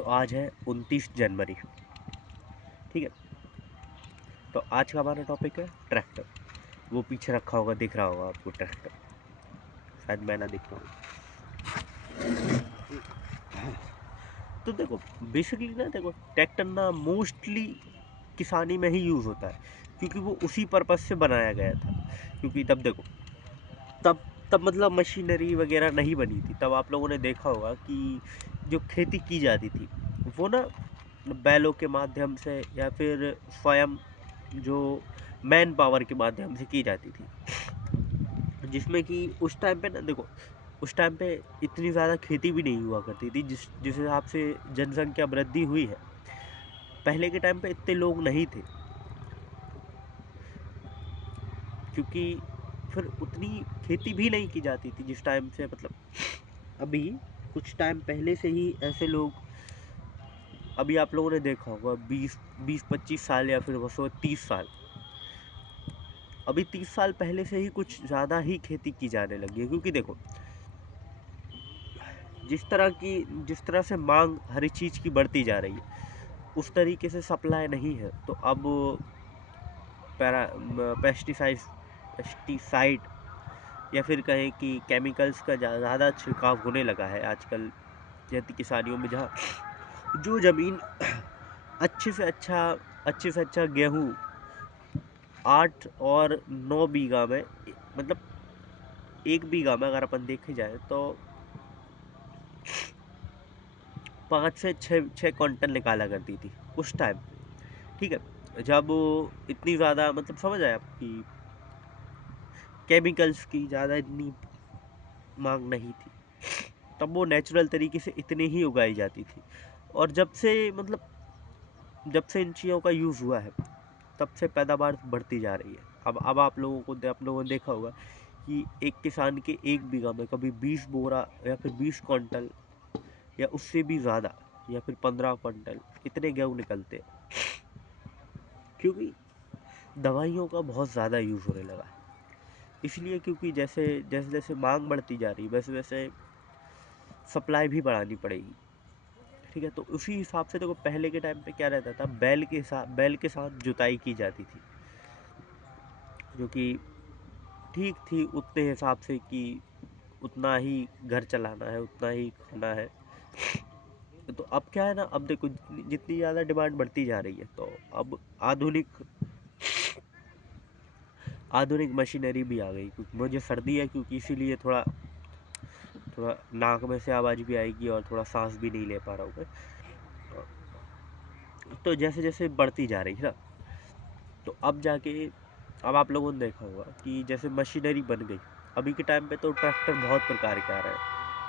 तो आज है 29 जनवरी। ठीक है, तो आज का हमारा टॉपिक है ट्रैक्टर। वो पीछे रखा होगा, दिख रहा होगा आपको ट्रैक्टर, शायद मैं ना दिख रहा हूँ। तो देखो, बेसिकली ना, देखो ट्रैक्टर ना मोस्टली किसानी में ही यूज़ होता है, क्योंकि वो उसी पर्पज़ से बनाया गया था। क्योंकि तब देखो, तब तब मतलब मशीनरी वगैरह नहीं बनी थी। तब आप लोगों ने देखा होगा कि जो खेती की जाती थी वो ना बैलों के माध्यम से या फिर स्वयं जो मैन पावर के माध्यम से की जाती थी। जिसमें कि उस टाइम पे ना देखो, उस टाइम पे इतनी ज़्यादा खेती भी नहीं हुआ करती थी जिस हिसाब से जनसंख्या वृद्धि हुई है। पहले के टाइम पे इतने लोग नहीं थे, क्योंकि फिर उतनी खेती भी नहीं की जाती थी जिस टाइम से, मतलब अभी कुछ टाइम पहले से ही ऐसे लोग, अभी आप लोगों ने देखा होगा 20-25 साल या फिर बसो 30 साल, अभी 30 साल पहले से ही कुछ ज़्यादा ही खेती की जाने लगी है। क्योंकि देखो, जिस तरह से मांग हर एक चीज़ की बढ़ती जा रही है, उस तरीके से सप्लाई नहीं है। तो अब पेस्टिसाइड या फिर कहें कि केमिकल्स का ज़्यादा छिड़काव होने लगा है आजकल खेती किसानियों में, जहाँ जो ज़मीन अच्छे से अच्छा गेहूँ 8 और 9 बीघा में, मतलब 1 बीघा में अगर अपन देखे जाए तो 5 से 6 क्विंटल निकाला करती थी उस टाइम। ठीक है, जब इतनी ज़्यादा, मतलब समझ आया आपकी, केमिकल्स की ज़्यादा इतनी मांग नहीं थी, तब वो नेचुरल तरीके से इतने ही उगाई जाती थी। और जब से इन चीज़ों का यूज़ हुआ है, तब से पैदावार बढ़ती जा रही है। अब आप लोगों ने देखा होगा कि एक किसान के 1 बीघा में कभी 20 बोरा या फिर 20 क्विंटल या उससे भी ज़्यादा या फिर 15 क्विंटल इतने गेहूँ निकलते हैं। क्योंकि दवाइयों का बहुत ज़्यादा यूज़ होने लगा है, इसलिए क्योंकि जैसे जैसे जैसे मांग बढ़ती जा रही है, वैसे वैसे सप्लाई भी बढ़ानी पड़ेगी। ठीक है, तो उसी हिसाब से देखो, पहले के टाइम पे क्या रहता था, बैल के साथ जुताई की जाती थी, जो कि ठीक थी उतने हिसाब से कि उतना ही घर चलाना है, उतना ही खाना है। तो अब क्या है ना, अब देखो जितनी ज़्यादा डिमांड बढ़ती जा रही है, तो अब आधुनिक आधुनिक मशीनरी भी आ गई। क्योंकि मुझे सर्दी है, क्योंकि इसीलिए थोड़ा थोड़ा नाक में से आवाज़ भी आएगी और थोड़ा सांस भी नहीं ले पा रहा हूँ मैं। तो जैसे जैसे बढ़ती जा रही है ना, तो अब आप लोगों ने देखा होगा कि जैसे मशीनरी बन गई। अभी के टाइम पे तो ट्रैक्टर बहुत प्रकार के आ रहे हैं।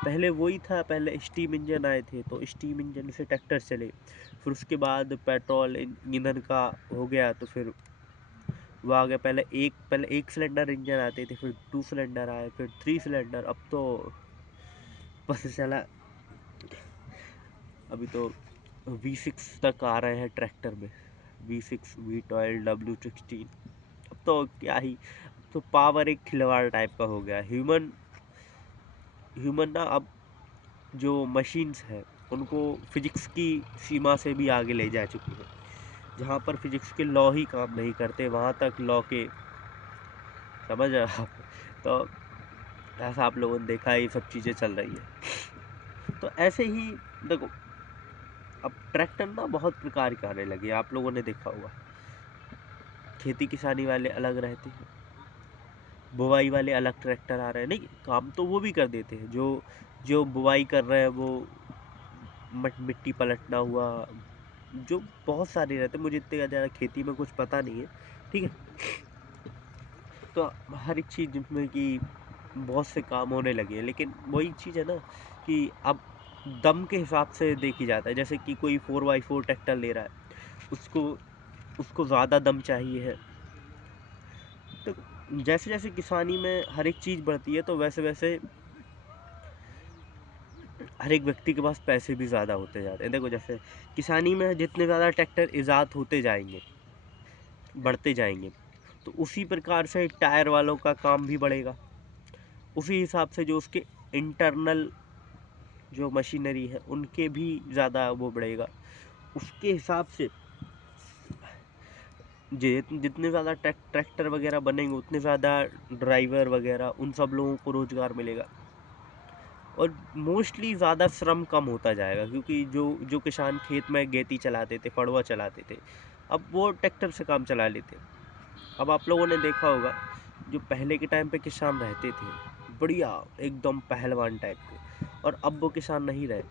पहले वही था, पहले स्टीम इंजन आए थे, तो स्टीम इंजन से ट्रैक्टर चले। फिर उसके बाद पेट्रोल ईंधन का हो गया, तो फिर वो आ गया। पहले एक सिलेंडर इंजन आते थे, फिर 2 सिलेंडर आए, फिर 3 सिलेंडर। अब तो पता चला अभी तो V6 तक आ रहे हैं ट्रैक्टर में। V6, V12, W16। अब तो क्या ही, तो पावर एक खिलवाड़ टाइप का हो गया। ह्यूमन ना अब जो मशीन्स है उनको फिजिक्स की सीमा से भी आगे ले जा चुकी है। जहाँ पर फिजिक्स के लॉ ही काम नहीं करते, वहाँ तक लॉ के, समझ रहे हो आप? तो ऐसा आप लोगों ने देखा, ये सब चीज़ें चल रही है। तो ऐसे ही देखो, अब ट्रैक्टर ना बहुत प्रकार के आने लगे, आप लोगों ने देखा होगा। खेती किसानी वाले अलग रहते हैं, बुवाई वाले अलग ट्रैक्टर आ रहे हैं। नहीं, काम तो वो भी कर देते हैं, जो जो बुवाई कर रहे हैं वो मिट्टी पलटना हुआ, जो बहुत सारे रहते हैं। मुझे इतने ज़्यादा खेती में कुछ पता नहीं है। ठीक है, तो हर एक चीज़ जिसमें कि बहुत से काम होने लगे हैं, लेकिन वही चीज़ है ना कि अब दम के हिसाब से देखी जाता है। जैसे कि कोई 4x4 ट्रैक्टर ले रहा है, उसको उसको ज़्यादा दम चाहिए है। तो जैसे जैसे किसानी में हर एक चीज़ बढ़ती है, तो वैसे वैसे हर एक व्यक्ति के पास पैसे भी ज़्यादा होते जाते हैं। देखो, जैसे किसानी में जितने ज़्यादा ट्रैक्टर ईजाद होते जाएंगे, बढ़ते जाएंगे, तो उसी प्रकार से टायर वालों का काम भी बढ़ेगा। उसी हिसाब से जो उसके इंटरनल जो मशीनरी है उनके भी ज़्यादा वो बढ़ेगा। उसके हिसाब से जितने ज़्यादा ट्रैक्टर वगैरह बनेंगे उतने ज़्यादा ड्राइवर वगैरह उन सब लोगों को रोज़गार मिलेगा और मोस्टली ज़्यादा श्रम कम होता जाएगा, क्योंकि जो जो किसान खेत में गेती चलाते थे, फड़वा चलाते थे, अब वो ट्रैक्टर से काम चला लेते। अब आप लोगों ने देखा होगा जो पहले के टाइम पे किसान रहते थे बढ़िया एकदम पहलवान टाइप के, और अब वो किसान नहीं रहे।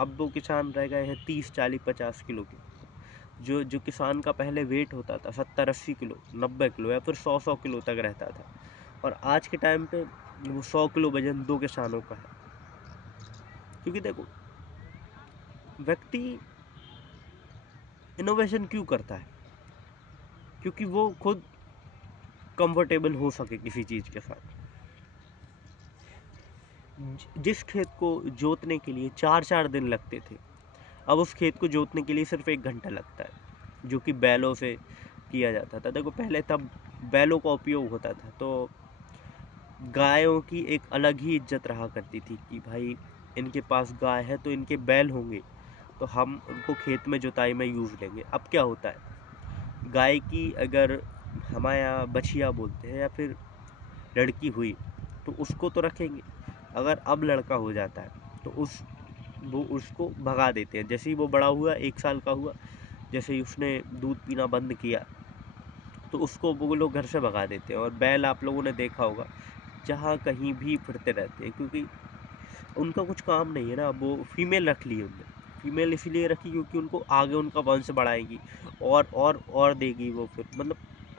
अब वो किसान रह गए हैं 30, 40, 50 किलो के। जो किसान का पहले वेट होता था 70, 80 किलो, 90 किलो या फिर 100 किलो तक रहता था, और आज के टाइम पे वो 100 किलो वजन दो किसानों का है। क्योंकि देखो, व्यक्ति इनोवेशन क्यों करता है? क्योंकि वो खुद कंफर्टेबल हो सके किसी चीज़ के साथ। जिस खेत को जोतने के लिए 4 4 दिन लगते थे, अब उस खेत को जोतने के लिए सिर्फ 1 घंटा लगता है, जो कि बैलों से किया जाता था। देखो पहले तब बैलों का उपयोग होता था, तो गायों की एक अलग ही इज्जत रहा करती थी कि भाई इनके पास गाय है तो इनके बैल होंगे, तो हम उनको खेत में जुताई में यूज़ लेंगे। अब क्या होता है, गाय की अगर हमारे यहाँ बछिया बोलते हैं या फिर लड़की हुई तो उसको तो रखेंगे, अगर अब लड़का हो जाता है तो वो उसको भगा देते हैं। जैसे ही वो बड़ा हुआ, 1 साल का हुआ, जैसे ही उसने दूध पीना बंद किया तो उसको वो लोग घर से भगा देते हैं। और बैल आप लोगों ने देखा होगा जहाँ कहीं भी फिरते रहते हैं, क्योंकि उनका कुछ काम नहीं है ना। वो फीमेल रख ली उनने, फीमेल इसलिए रखी क्योंकि उनको आगे उनका वंश बढ़ाएगी और देगी वो, फिर मतलब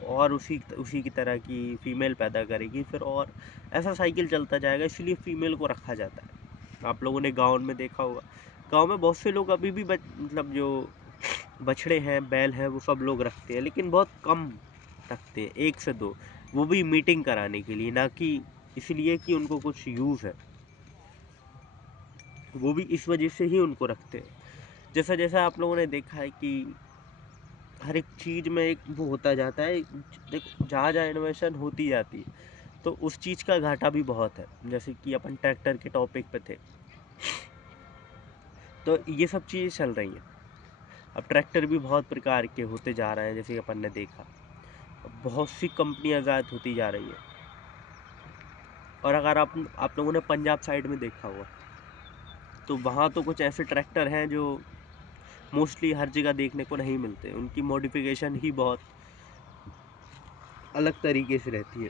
और उसी की तरह की फीमेल पैदा करेगी फिर, और ऐसा साइकिल चलता जाएगा, इसलिए फीमेल को रखा जाता है। आप लोगों ने गाँव में देखा होगा, गाँव में बहुत से लोग अभी भी मतलब जो बछड़े हैं, बैल हैं, वो सब लोग रखते हैं, लेकिन बहुत कम रखते हैं, 1 से 2, वो भी मीटिंग कराने के लिए, ना कि इसलिए कि उनको कुछ यूज़ है। वो भी इस वजह से ही उनको रखते हैं। जैसा जैसा आप लोगों ने देखा है कि हर एक चीज़ में एक वो होता जाता है, देखो जहाँ जहाँ इनोवेशन होती जाती है तो उस चीज़ का घाटा भी बहुत है। जैसे कि अपन ट्रैक्टर के टॉपिक पे थे, तो ये सब चीज़ें चल रही हैं। अब ट्रैक्टर भी बहुत प्रकार के होते जा रहे हैं, जैसे कि अपन ने देखा बहुत सी कंपनियां आज़ाद होती जा रही है। और अगर आप लोगों ने पंजाब साइड में देखा हुआ तो वहाँ तो कुछ ऐसे ट्रैक्टर हैं जो मोस्टली हर जगह देखने को नहीं मिलते। उनकी मॉडिफिकेशन ही बहुत अलग तरीके से रहती है।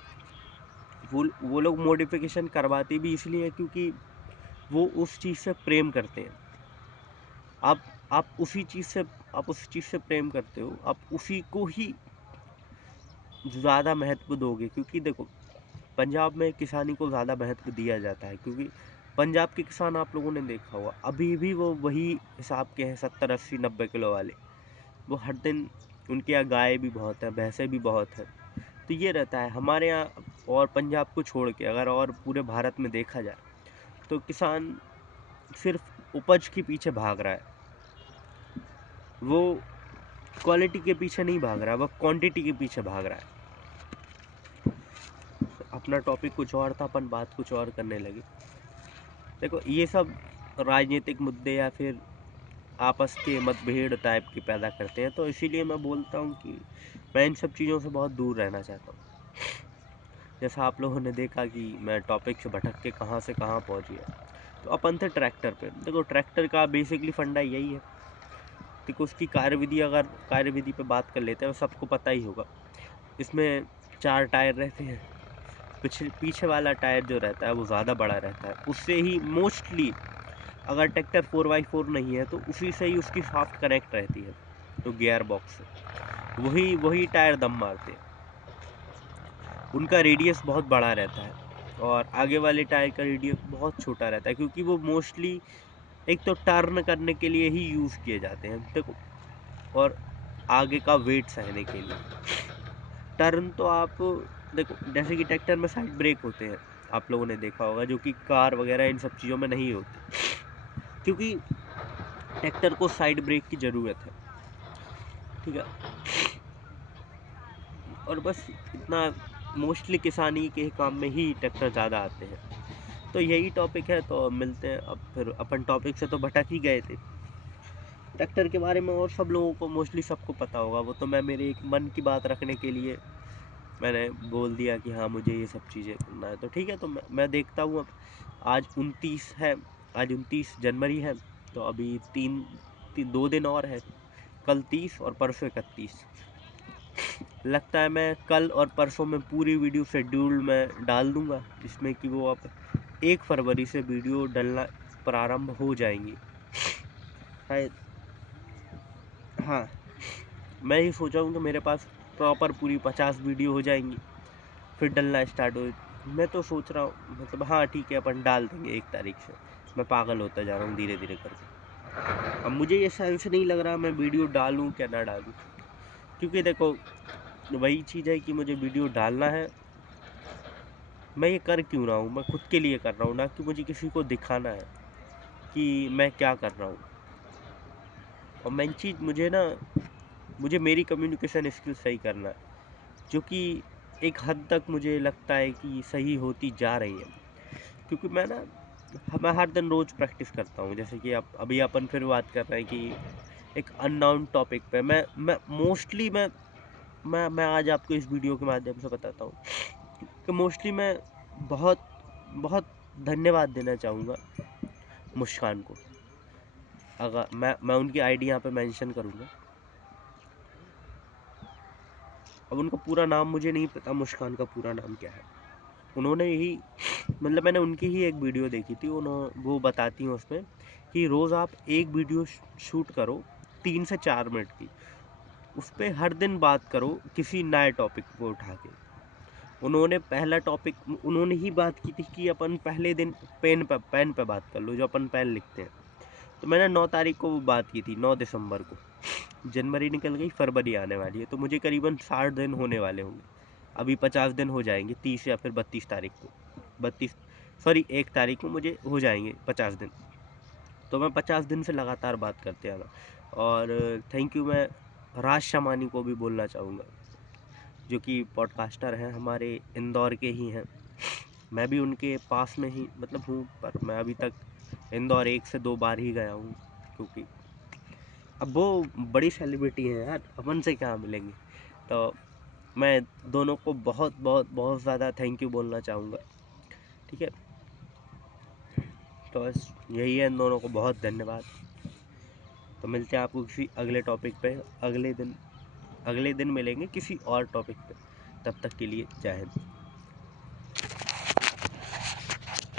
वो लोग मॉडिफिकेशन करवाते भी इसलिए क्योंकि वो उस चीज़ से प्रेम करते हैं। आप आप उसी चीज़ से आप उस चीज़ से प्रेम करते हो, आप उसी को ही ज़्यादा महत्व दोगे। क्योंकि देखो पंजाब में किसानी को ज़्यादा महत्व दिया जाता है, क्योंकि पंजाब के किसान आप लोगों ने देखा होगा अभी भी वो वही हिसाब के हैं, 70, 80, 90 किलो वाले। वो हर दिन, उनके यहाँ गाय भी बहुत है, भैंसें भी बहुत है। तो ये रहता है हमारे यहाँ। और पंजाब को छोड़ के अगर और पूरे भारत में देखा जाए तो किसान सिर्फ उपज के पीछे भाग रहा है। वो क्वालिटी के पीछे नहीं भाग रहा है, वो क्वांटिटी के पीछे भाग रहा है। अपना टॉपिक कुछ और था, अपन बात कुछ और करने लगे। देखो ये सब राजनीतिक मुद्दे या फिर आपस के मतभेद टाइप की पैदा करते हैं, तो इसीलिए मैं बोलता हूँ कि मैं इन सब चीज़ों से बहुत दूर रहना चाहता हूँ। जैसा आप लोगों ने देखा कि मैं टॉपिक से भटक के कहाँ से कहाँ पहुँच गया। तो अपन थे ट्रैक्टर पे। देखो ट्रैक्टर का बेसिकली फंडा यही है। देखो उसकी कार्यविधि पे बात कर लेते हैं, सबको पता ही होगा। इसमें 4 टायर रहते हैं। पीछे वाला टायर जो रहता है वो ज़्यादा बड़ा रहता है, उससे ही मोस्टली अगर ट्रैक्टर 4x4 नहीं है तो उसी से ही उसकी शाफ्ट कनेक्ट रहती है, तो गियर बॉक्स से वही टायर दम मारते हैं। उनका रेडियस बहुत बड़ा रहता है और आगे वाले टायर का रेडियस बहुत छोटा रहता है, क्योंकि वो मोस्टली एक तो टर्न करने के लिए ही यूज़ किए जाते हैं, देखो, और आगे का वेट सहने के लिए। टर्न तो आप देखो, जैसे कि ट्रैक्टर में साइड ब्रेक होते हैं, आप लोगों ने देखा होगा, जो कि कार वगैरह इन सब चीज़ों में नहीं होते, क्योंकि ट्रैक्टर को साइड ब्रेक की ज़रूरत है। ठीक है, और बस इतना। मोस्टली किसानी के काम में ही ट्रैक्टर ज़्यादा आते हैं। तो यही टॉपिक है, तो मिलते हैं अब। फिर अपन टॉपिक से तो भटक ही गए थे। ट्रैक्टर के बारे में और सब लोगों को मोस्टली सबको पता होगा, वो तो मैं मेरे एक मन की बात रखने के लिए मैंने बोल दिया कि हाँ मुझे ये सब चीज़ें करना है। तो ठीक है, तो मैं देखता हूँ। अब आज 29 है, आज 29 जनवरी है, तो अभी 2 दिन और है, कल 30 और परसों 31। लगता है मैं कल और परसों में पूरी वीडियो शेड्यूल में डाल दूंगा, जिसमें कि वो अब 1 फरवरी से वीडियो डलना प्रारंभ हो जाएंगी शायद। हाँ, मैं ही सोचा हूँ कि मेरे पास प्रॉपर पूरी 50 वीडियो हो जाएंगी, फिर डलना स्टार्ट हो। मैं तो सोच रहा हूँ, मतलब हाँ ठीक है अपन डाल देंगे 1 तारीख से। मैं पागल होता जा रहा हूँ धीरे धीरे करके। अब मुझे ये सेंस नहीं लग रहा मैं वीडियो डालूँ क्या ना डालूँ, क्योंकि देखो वही चीज़ है कि मुझे वीडियो डालना है। मैं ये कर क्यों रहा हूँ, मैं खुद के लिए कर रहा हूँ, ना कि मुझे किसी को दिखाना है कि मैं क्या कर रहा हूँ। और मेन चीज़ मुझे मेरी कम्युनिकेशन स्किल सही करना है, जो कि एक हद तक मुझे लगता है कि सही होती जा रही है। क्योंकि मैं हर दिन रोज़ प्रैक्टिस करता हूँ। जैसे कि अब अभी अपन फिर बात कर रहे हैं कि एक अननोन टॉपिक पे मैं मोस्टली मैं आज आपको इस वीडियो के माध्यम से बताता हूँ कि मोस्टली मैं बहुत बहुत धन्यवाद देना चाहूँगा मुस्कान को। अगर मैं उनकी आईडी यहाँ पे मेंशन करूँगा। अब उनका पूरा नाम मुझे नहीं पता, मुस्कान का पूरा नाम क्या है। उन्होंने ही, मतलब मैंने उनकी ही एक वीडियो देखी थी, वो बताती हैं उसमें कि रोज़ आप एक वीडियो शूट करो 3 से 4 मिनट की, उस पर हर दिन बात करो किसी नए टॉपिक को उठा के। उन्होंने पहला टॉपिक उन्होंने ही बात की थी कि अपन पहले दिन पेन पे बात कर लो, जो अपन पेन लिखते हैं। तो मैंने 9 तारीख को वो बात की थी, 9 दिसंबर को। जनवरी निकल गई, फरवरी आने वाली है, तो मुझे करीबन 60 दिन होने वाले होंगे। अभी 50 दिन हो जाएंगे 30 या फिर 32 तारीख को, 1 तारीख को मुझे हो जाएंगे 50 दिन। तो मैं 50 दिन से लगातार बात करते आ रहा। और थैंक यू मैं राज शमानी को भी बोलना चाहूँगा, जो कि पॉडकास्टर हैं, हमारे इंदौर के ही हैं। मैं भी उनके पास में ही मतलब हूँ, पर मैं अभी तक इंदौर 1 से 2 बार ही गया हूँ, क्योंकि अब वो बड़ी सेलिब्रिटी हैं यार, अपन से क्या मिलेंगे। तो मैं दोनों को बहुत बहुत बहुत ज़्यादा थैंक यू बोलना चाहूँगा। ठीक है, तो बस यही है, इन दोनों को बहुत धन्यवाद। तो मिलते हैं आपको किसी अगले टॉपिक पे, अगले दिन मिलेंगे किसी और टॉपिक पे। तब तक के लिए जय हिंद।